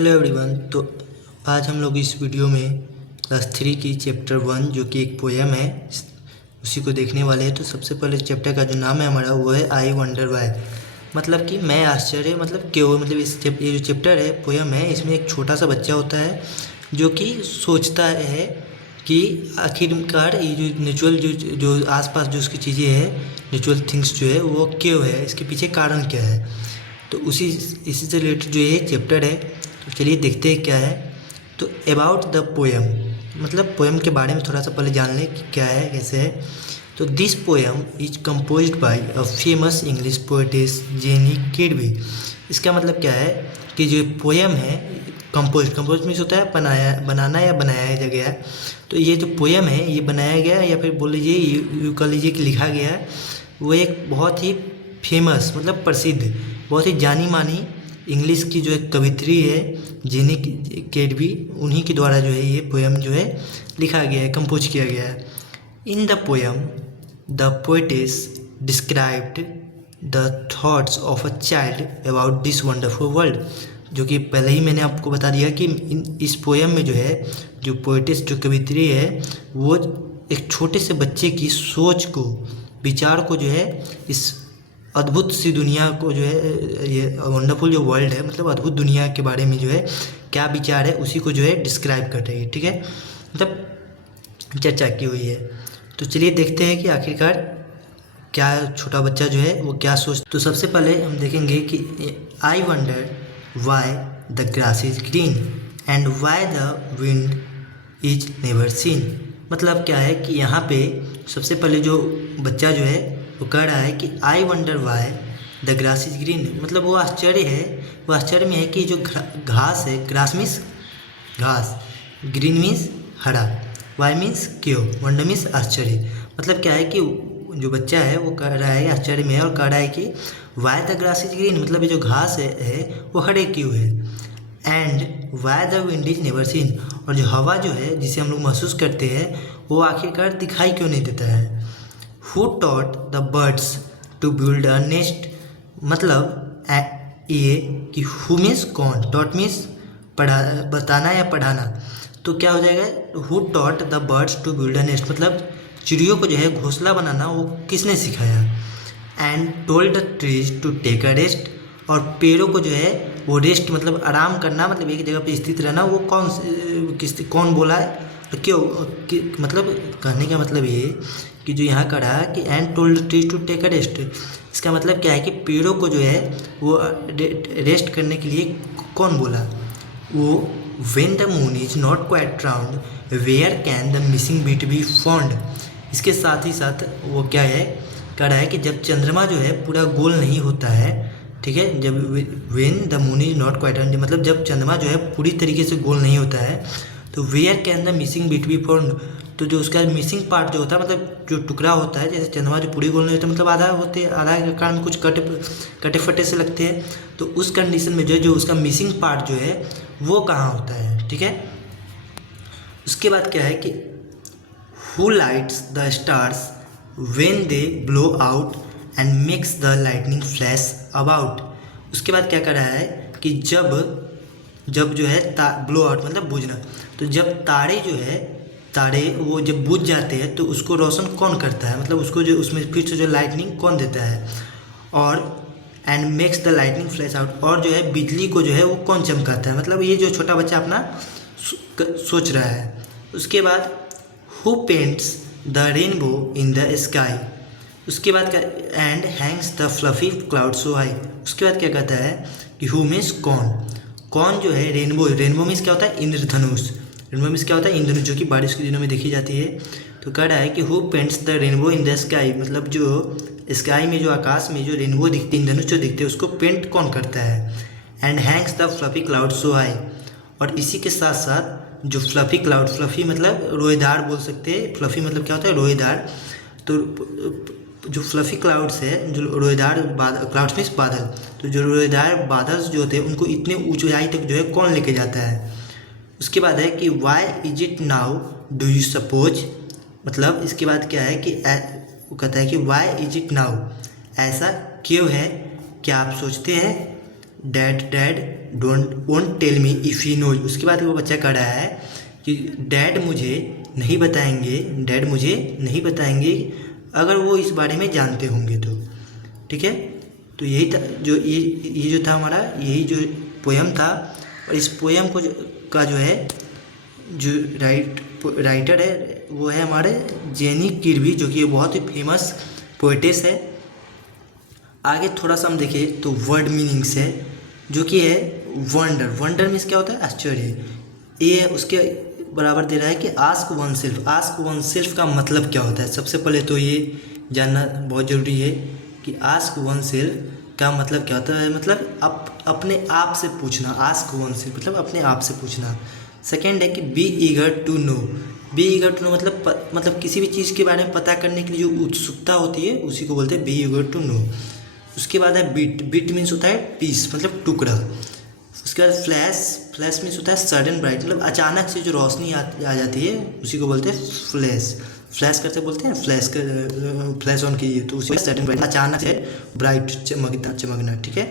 Hello everyone. तो आज हम लोग इस वीडियो में क्लास 3 की चैप्टर 1 जो कि एक पोएम है उसी को देखने वाले हैं। तो सबसे पहले चैप्टर का जो नाम है हमारा वो है आई वंडर वाई, मतलब कि मैं आश्चर्य, मतलब क्यों। मतलब ये जो चैप्टर है पोएम है, इसमें एक छोटा सा बच्चा होता है जो कि सोचता है कि आखिरकार ये जो नेचुरल जो आसपास जो उसकी चीज़ें हैं, नेचुरल थिंग्स जो है वो क्यों है, इसके पीछे कारण क्या है। तो इसी से रिलेटेड जो ये चैप्टर है, तो चलिए देखते हैं क्या है। तो अबाउट द पोएम, मतलब पोएम के बारे में थोड़ा सा पहले जान लें कि क्या है कैसे है। तो this poem is composed by a famous English poetess Jenny Kidby. इसका मतलब क्या है कि जो पोएम है, कंपोज मीन्स होता है बनाना या बनाया गया है। तो ये जो पोएम है ये बनाया गया या फिर बोल लीजिए यू कह लीजिए कि लिखा गया है, वो एक बहुत ही फेमस, मतलब प्रसिद्ध, बहुत ही जानी मानी इंग्लिश की जो एक कवित्री है जेनी केडबी, उन्हीं के द्वारा जो है ये पोएम जो है लिखा गया है, कंपोज किया गया है। In the poem the poetess described the thoughts of a child about this wonderful world, जो कि पहले ही मैंने आपको बता दिया कि इस पोएम में जो है जो पोएटेस जो कवित्री है वो एक छोटे से बच्चे की सोच को, विचार को जो है इस अद्भुत सी दुनिया को जो है, ये वंडरफुल जो वर्ल्ड है, मतलब अद्भुत दुनिया के बारे में जो है क्या विचार है उसी को जो है डिस्क्राइब कर रही है। ठीक है, मतलब चर्चा की हुई है। तो चलिए देखते हैं कि आखिरकार क्या छोटा बच्चा जो है वो क्या सोच। तो सबसे पहले हम देखेंगे कि I wonder why the grass is green and why the wind is never seen. मतलब क्या है कि यहाँ पे सबसे पहले जो बच्चा जो है वो कह रहा है कि I wonder why the grass is green, मतलब वो आश्चर्य है, वो आश्चर्य में है कि जो घास है, ग्रास मीन्स घास, ग्रीन मीन्स हरा, वाई मीन्स क्यों, वंडर मीन्स आश्चर्य। मतलब क्या है कि जो बच्चा है वो कह रहा है आश्चर्य में है और कह रहा है कि why the grass is green, मतलब ये जो घास है वो हरे क्यों है। And why the wind is never seen, और जो हवा जो है जिसे हम लोग महसूस करते हैं वो आखिरकार दिखाई क्यों नहीं देता है। Who taught the birds to build a nest, मतलब ये कि who means कौन, taught means पढ़ा, बताना या पढ़ाना। तो क्या हो जाएगा, who taught the birds to build a nest, मतलब चिड़ियों को जो है घोंसला बनाना वो किसने सिखाया। And told the trees to take a rest, और पेड़ों को जो है वो रेस्ट मतलब आराम करना, मतलब एक जगह पे स्थित रहना, वो कौन बोला है क्यों मतलब कहने का मतलब ये कि जो यहाँ करा कि and told trees to take a rest, इसका मतलब क्या है कि पेड़ों को जो है वो रेस्ट करने के लिए कौन बोला। वो when the moon is not quite round where can the missing beat be found. इसके साथ ही साथ वो क्या है कह रहा है कि जब चंद्रमा जो है पूरा गोल नहीं होता है, ठीक है, जब when the moon is not quite round, मतलब जब चंद्रमा जो है पूरी तरीके से गोल नहीं होता है, तो where can the missing beat be found, तो जो उसका मिसिंग पार्ट जो होता है, मतलब जो टुकड़ा होता है, जैसे चंद्रमा जो पूरी गोल नहीं होता मतलब आधा होते, आधा के कारण कुछ कटे फटे से लगते हैं, तो उस कंडीशन में जो है जो उसका मिसिंग पार्ट जो है वो कहाँ होता है। ठीक है, उसके बाद क्या है कि who lights the stars when they blow out and makes the lightning flash about. उसके बाद क्या कर रहा है कि जब जो है ब्लो आउट मतलब बुझना, तो जब तारे वो जब बुझ जाते हैं तो उसको रोशन कौन करता है, मतलब उसको जो उसमें फिर से जो लाइटनिंग कौन देता है। और and makes the lightning flash out, और जो है बिजली को जो है वो कौन चमकाता है, मतलब ये जो छोटा बच्चा अपना सोच रहा है। उसके बाद who paints the rainbow in the sky, उसके बाद क्या and Hanks the fluffy cloud so high. उसके बाद क्या कहता है कि हु मीन्स कौन जो है रेनबो मीन्स क्या होता है इंद्रधनुष, रेनबो मीन्स क्या होता है इंद्रधनुष, जो कि बारिश के दिनों में देखी जाती है। तो कह रहा है कि who paints the rainbow in the sky, मतलब जो स्काई में जो आकाश में जो रेनबो दिखती है, इंद्रधनुष जो दिखते हैं उसको पेंट कौन करता है। And Hanks the fluffy cloud so high, और इसी के साथ साथ जो फ्लफी क्लाउड, फ्लफी मतलब रोएदार बोल सकते हैं, फ्लफी मतलब क्या होता है रोएदार, तो जो फ्लफी क्लाउड्स है, जो रोएदार क्लाउड्स मीन्स बादल, तो जो रोएदार बादल जो होते हैं उनको इतने ऊंचाई तक जो है कौन लेके जाता है। उसके बाद है कि why is it now do you suppose, मतलब इसके बाद क्या है कि वो कहता है कि वाई इज इट नाउ, ऐसा क्यों है क्या आप सोचते हैं। Dad don't won't tell me if he knows. उसके बाद वो बच्चा कह रहा है कि डैड मुझे नहीं बताएंगे अगर वो इस बारे में जानते होंगे तो। ठीक है, तो यही था जो ये जो था हमारा यही जो पोयम था। और इस पोयम को का जो है जो राइटर है वो है हमारे जेनी किर्बी, जो कि बहुत ही फेमस पोइटेस है। आगे थोड़ा सा हम देखें तो वर्ड मीनिंग्स है, जो कि है वंडर मीन्स क्या होता है, आश्चर्य। ये उसके बराबर दे रहा है कि आस्क वन सेल्फ का मतलब क्या होता है। सबसे पहले तो ये जानना बहुत ज़रूरी है कि आस्क वन सेल्फ का मतलब क्या होता है, मतलब अपने आप से पूछना। आस्क वन सेल्फ मतलब अपने आप से पूछना। सेकेंड है कि बी ईगर टू नो मतलब किसी भी चीज़ के बारे में पता करने के लिए जो उत्सुकता होती है उसी को बोलते हैं बी ईगर टू नो। उसके बाद है बिट मीन्स होता है पीस मतलब टुकड़ा। उसके बाद फ्लैश मीन्स होता है सडन ब्राइट मतलब अचानक से जो रोशनी आ जाती है उसी को बोलते हैं फ्लैश करते बोलते हैं फ्लैश ऑन कीजिए तो उसी सडन ब्राइट अचानक से ब्राइट चमकना। ठीक है।